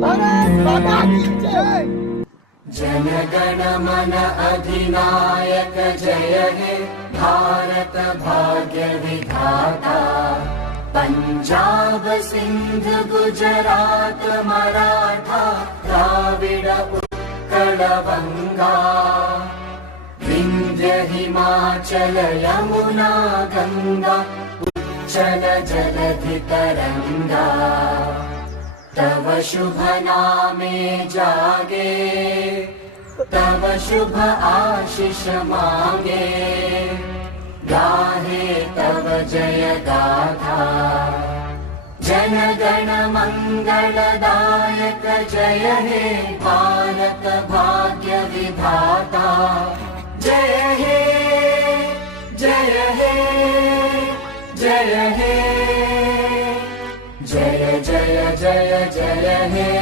भारत माता की जय। जनगण मन अधिनायक जय हे भारत भाग्य विधाता। पंजाब सिंध गुजरात मराठा द्राविड उत्कल बंगा। विंध्य हिमाचल यमुना गंगा उच्चल जलधि तरंगा। तव शुभ नामे जागे तव शुभ आशीष मांगे। गाहे तव जय गाथा जन गण मंगलदायक जय हे भारत भाग्य विधाता। जय हे जय हे जय हे जय जय जय जय हे।